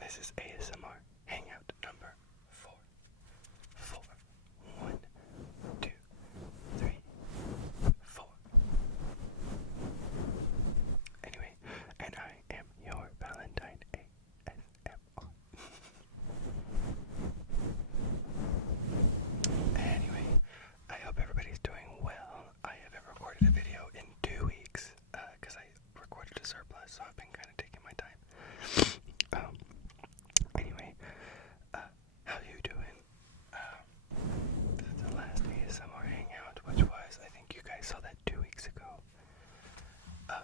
This is ASMR Hangout number 4. 4. 1, 2, 3, 4. Anyway, and I am your Valentine ASMR. Anyway, I hope everybody's doing well. I haven't recorded a video in 2 weeks because I recorded a surplus, so I've been kind of taking my time. Anyway, how you doing? This is the last ASMR Hangout, which was, I think you guys saw that 2 weeks ago. I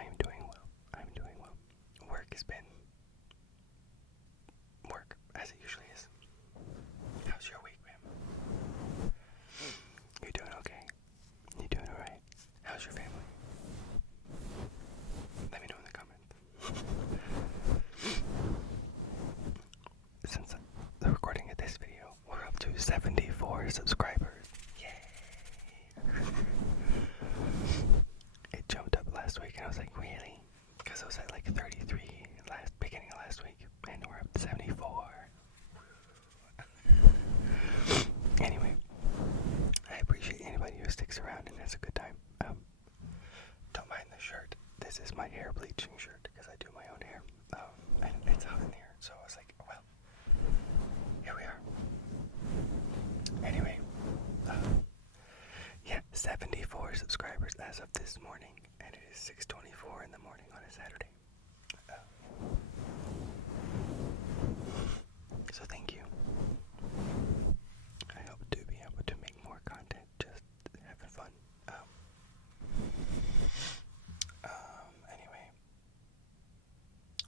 am doing well. I'm doing well. Work has been work, as it usually is. How's your week, ma'am? You doing okay? You doing alright? How's your family? Let me know in the comments. Since the recording of this video, we're up to 74 subscribers. Yay! It jumped up last week and I was like, really? Because I was at like 33 beginning of last week, and we're up to 74. Anyway, I appreciate anybody who sticks around and has a good time. Don't mind the shirt. This is my hair bleaching shirt because I do my own hair. And it's hot in here, so I was like, well, here we are. Anyway, yeah, 74 subscribers as of this morning, and it is 6:24 in the morning on a Saturday. So thank you. I hope to be able to make more content, just having fun. Anyway,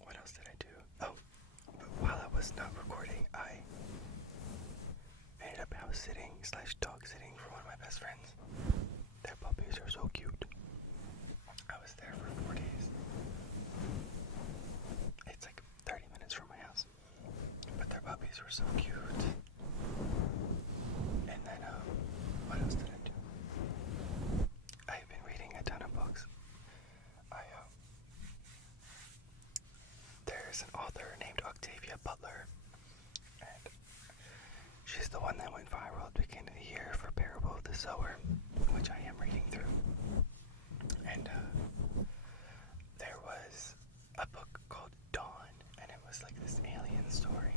what else did I do? Oh, but while I was not recording, I ended up house sitting / dog sitting for one of my best friends. Their puppies are so cute. I was there for 4 days. It's like 30 minutes from my house. But their puppies were so cute. And then, what else did I do? I've been reading a ton of books. There's an author named Octavia Butler, and she's the one that went viral at the beginning of the year for Parable of the Sower, which I am reading through. And there was a book called Dawn, and it was like this alien story,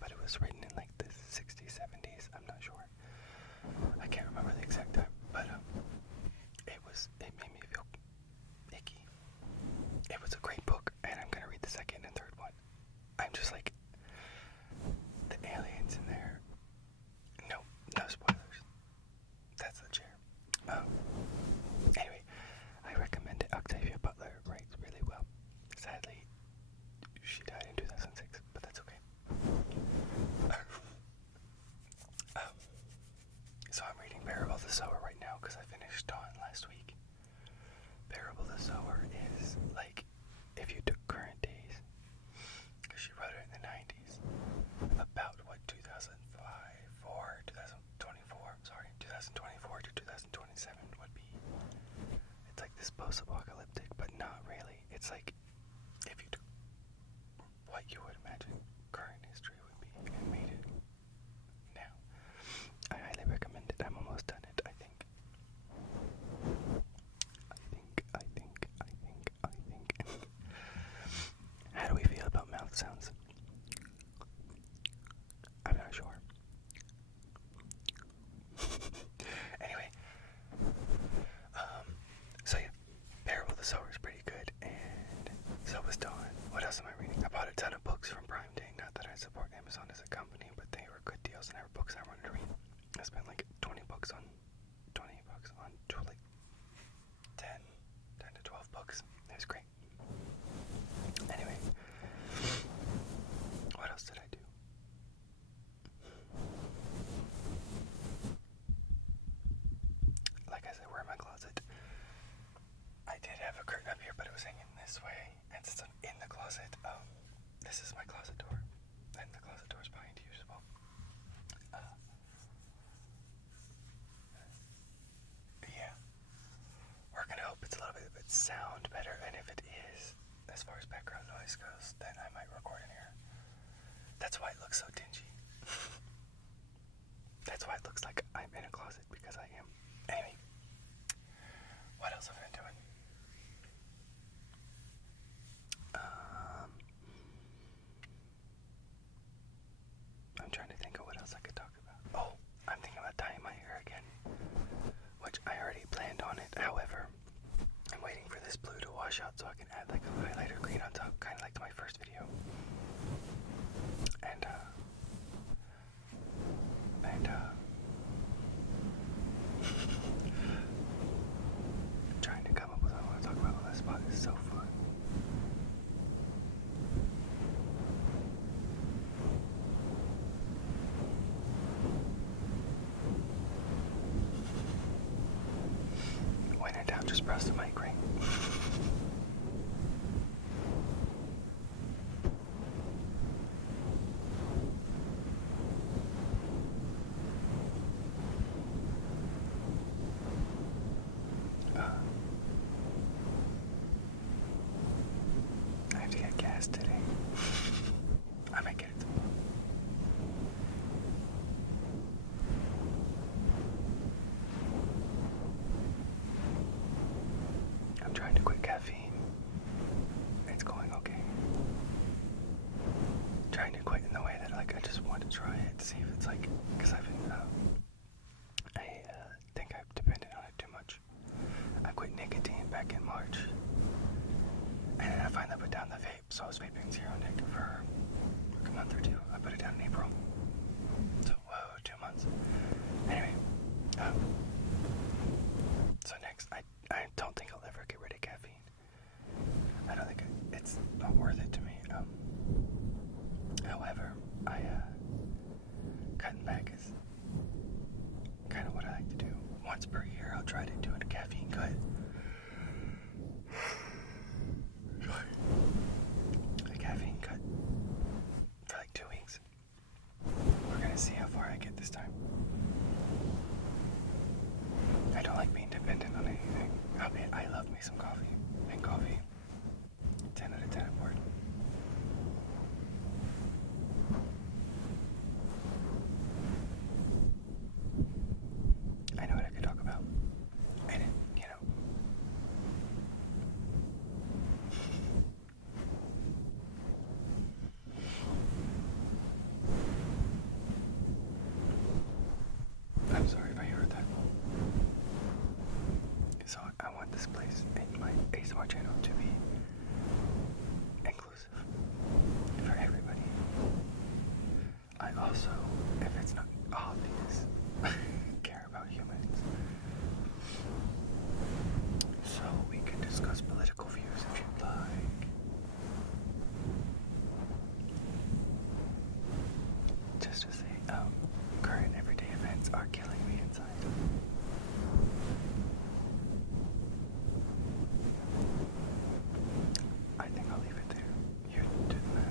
but it was written in like the 60s, 70s, I'm not sure. I can't remember the exact time, but it made me feel icky. It was a great book, and I'm gonna read the second and third one. I'm just like, the aliens in there. No spoilers. That's the chair. Anyway, I recommend it. Octavia Butler writes really well. Sadly, she died in 2006, but that's okay. So I'm reading Parable of the Sower right now because I finished Dawn last week. Parable of the Sower is like if you took current days, because she wrote it in the 90s, about what 2024 to 2027 would be. It's like this post-apocalyptic, but not really. It's like if you took what you would imagine current history would be and made it now. I highly recommend it. I'm almost done it, I think. How do we feel about mouth sounds? I'm not sure. Anyway, so yeah, Parable of the Sower is pretty good, and so was Dawn. What else am I reading? I bought a ton of books from Prime Day. Not that I support Amazon as a company, but they were good deals, and they were books I wanted to read. I spent like 20 bucks on like 10 to 12 books. It was great. Anyway, what else did I do? Like I said, we're in my closet. I did have a curtain up here, but it was hanging this way, and since I'm in the closet, this is my closet door, and the closet door is behind you as well. Yeah, we're gonna hope it's a little bit of it sound better, and if it is, as far as background noise goes, then I might record in here. That's why it looks so dingy. That's why it looks like I'm in a closet, because I am. Anyway, what else have I been doing? I'm trying to think of what else I could talk about. Oh, I'm thinking about dyeing my hair again, which I already planned on it. However, I'm waiting for this blue to wash out so I can add like a highlighter green on top, kind of like to my first video. And trying to come up with what I want to talk about on this spot is so fun. When in doubt, just press the mic ring. I have to get gas today. I might get it tomorrow. I'm trying to quit caffeine. It's going okay. Trying to quit in the way that like I just want to try it to see if it's like, because I've been I think I've depended on it too much. I quit nicotine back in March, and then I finally put down the vape. So I was vaping zero nic for like a month or two. I put it down in April. So whoa, 2 months. Anyway, so next, I don't think I'll ever get rid of caffeine. I don't think it's not worth it to me. However, cutting back is kind of what I like to do. Once per year, I'll try to do a caffeine cut. A caffeine cut for like 2 weeks. We're gonna see how far I get this time. I don't like being dependent on anything. I love me some coffee. And coffee, 10 out of 10 at work. I know what I could talk about. And it, I'm sorry if I heard that. So I want this place in my ASMR channel to be inclusive for everybody. I also, if it's not obvious, care about humans. So we can discuss political views if you'd like. Just to say, current everyday events are killing me inside. I think I'll leave it there. You do the math.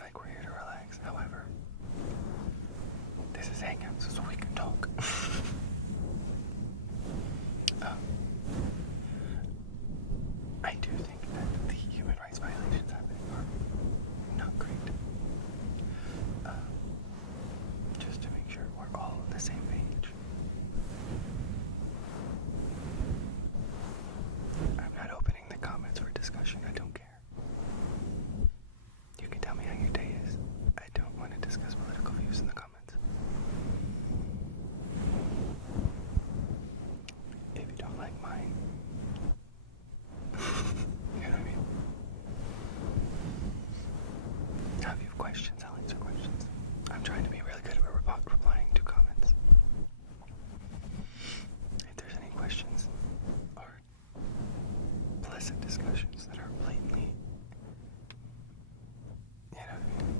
Like we're here to relax. However, this is Hangout, so we can talk. I do think that the human rights violations happening are not great. Just to make sure we're all on the same page. I'm not opening the comments for discussion. I don't care. You can tell me how your day is. I don't want to discuss political views in the comments. If you don't like mine, you know what I mean? Now if you have questions, I'll answer questions. I'm trying to be really good at replying to comments. If there's any questions or pleasant discussions that are blatantly, you know what I mean,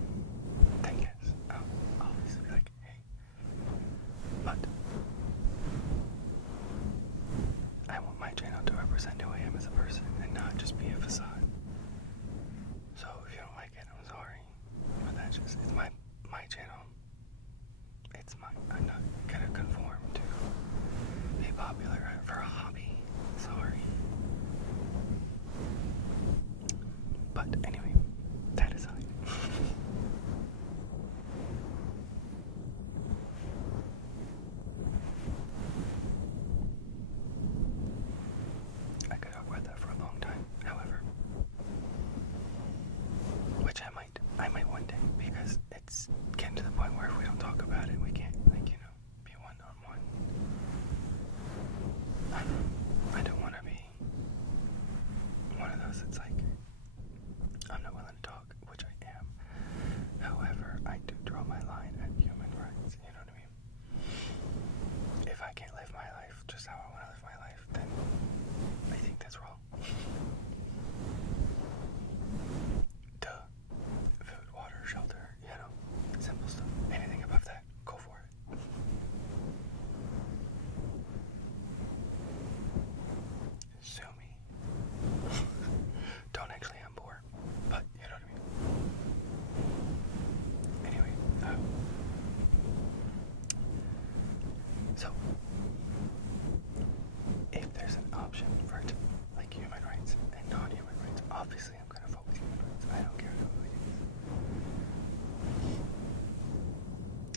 then yes, I'll obviously be like, hey. But I want my channel to represent who I am as a person and not just be a facade. watches. It's my channel. It's mine. I'm not gonna conform to be popular for a hobby. Sorry. But anyway, that aside. I could talk about that for a long time, however. Which I might one day, because it's getting to the point where if we don't talk about it, we can't, be one-on-one. I don't want to be one of those that's like, I'm not willing to talk, which I am. However, I do draw my line at human rights, you know what I mean? If I can't live my life just how I want to live my life, then I think that's wrong. Duh. Food, water, shelter, simple stuff. Anything above that, go for it. Sue me. Don't actually, I'm poor, but you know what I mean. Anyway, so if there's an option for it, like human rights and non-human rights, obviously I'm gonna vote with human rights. I don't care who it is.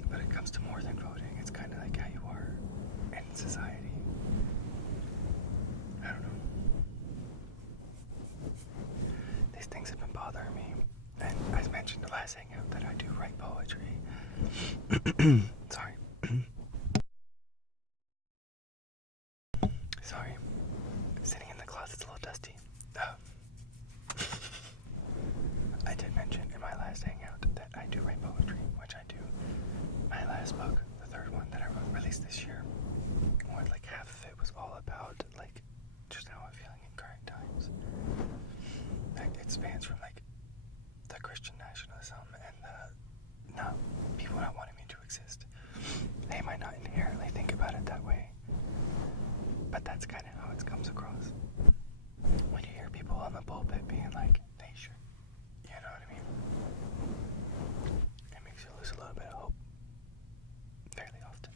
But it comes to more than voting. It's kind of like how you are in society. I don't know. These things have been bothering me. And I mentioned the last hangout that I do write poetry. Sorry. Sorry. Sitting in the closet's a little dusty. I did mention in my last hangout that I do write poetry, which I do. My last book, the third one that I released this year, more like half of it was all about just how I'm feeling in current times. It spans from the Christian nationalism and people not wanting me to exist. They might not inherently think about it that way, but that's kind of how it comes across. When you hear people on the pulpit being like, they should, you know what I mean? It makes you lose a little bit of hope. Fairly often.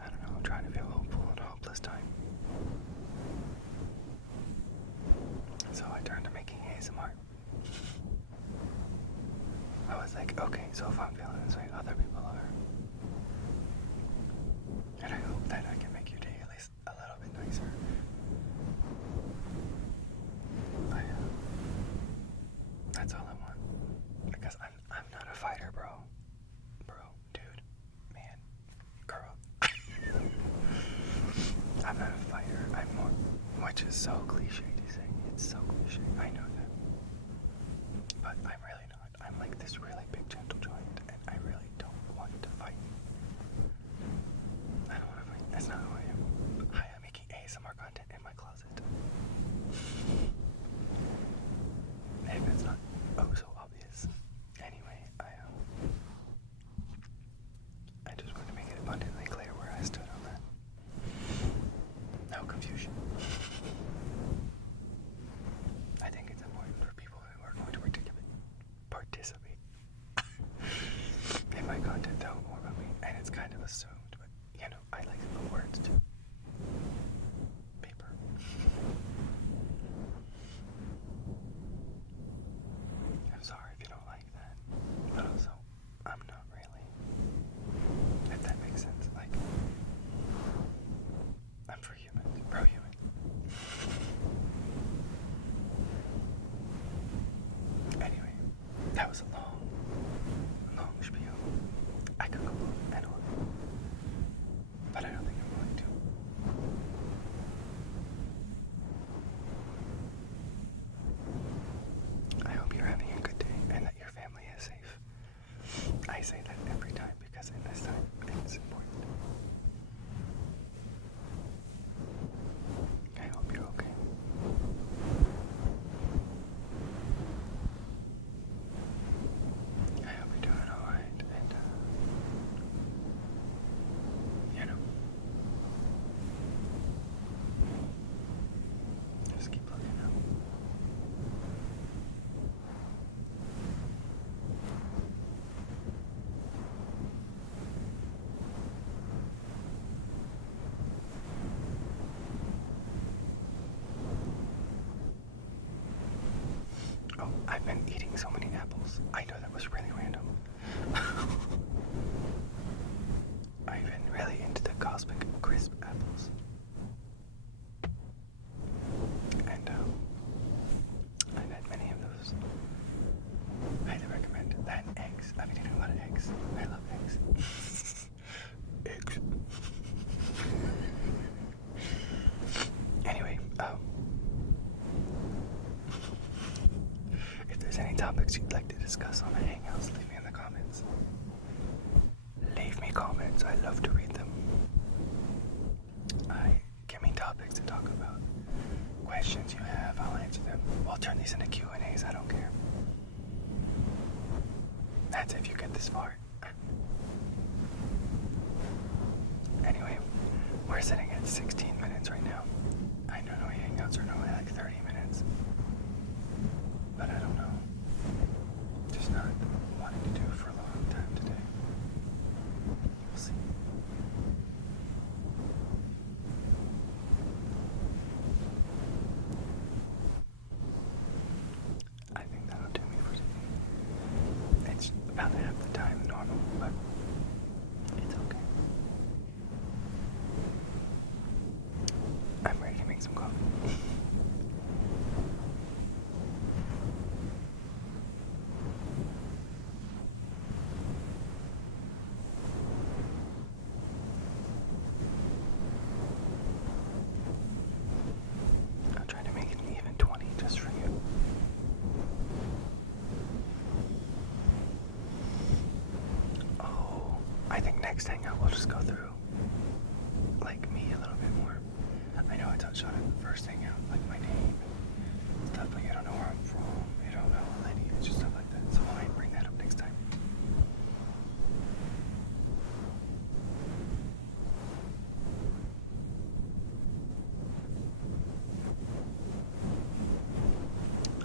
I don't know, I'm trying to feel hopeful in a hopeless time. So I turned to making ASMR. I was like, okay, so if I'm feeling this way, other people are. And I hope that I can make your day at least a little bit nicer. That's all I want. Because I'm not a fighter, bro. Dude, man, girl. I'm not a fighter. I'm more, which is so cliche to say. It's so cliche. I know that. But I'm really not. I'm like this really big gentle giant, and I really don't want to fight. I don't want to fight. That's not who I am. I am making ASMR content in my closet. If it's not so obvious. Anyway, I just wanted to make it abundantly clear where I stood on that. No confusion. I think it's important for people who are going to participate I've been eating so many apples. I know that was really random. I've been really into the Cosmic Crisp apples. And I've had many of those. Highly recommend that. And eggs. I've been eating a lot of eggs. I love eggs. Eggs. Anyway, if there's any topics you'd like to discuss on the Hangouts, leave me in the comments. Leave me comments. I love to read them. Give me topics to talk about. Questions you have, I'll answer them. I'll turn these into Q&As. I don't care. That's if you get this far. Anyway, we're sitting at 16 minutes right now. I don't know, Hangouts are normally like 30 minutes. But I don't know. Just not wanting to do it for a long time today. We'll see. I think that'll do me for today. It's about half the time normal, but it's okay. I'm ready to make some coffee. I'll try to make it an even 20 just for you. Oh, I think next hangout we'll just go through, like, me a little bit more. I know I touched on it in the first hangout, like my name, stuff like I don't know where I'm from, you don't know lineage, just stuff like that. So I might bring that up next time.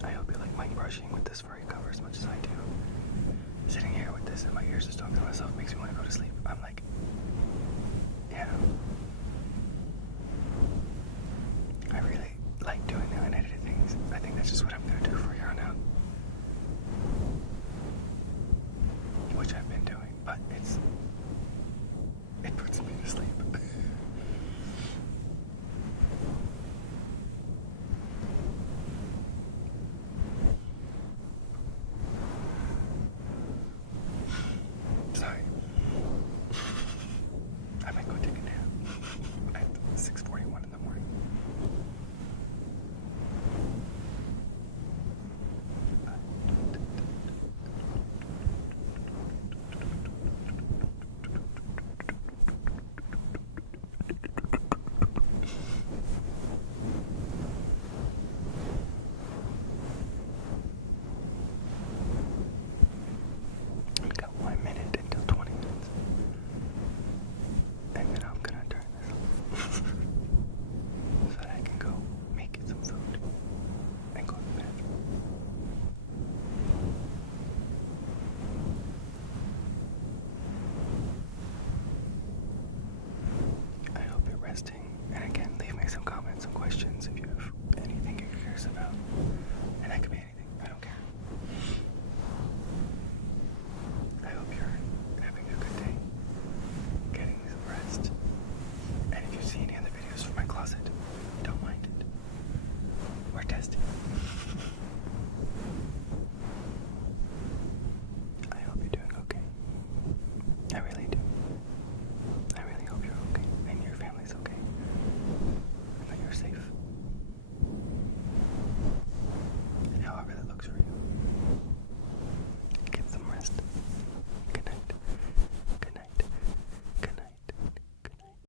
I hope you like mic brushing with this furry cover as much as I do. Sitting here with this in my ears just talking to myself makes me want to go to sleep. I'm like, yeah. I really like doing the unedited things. I think that's just what I'm gonna do.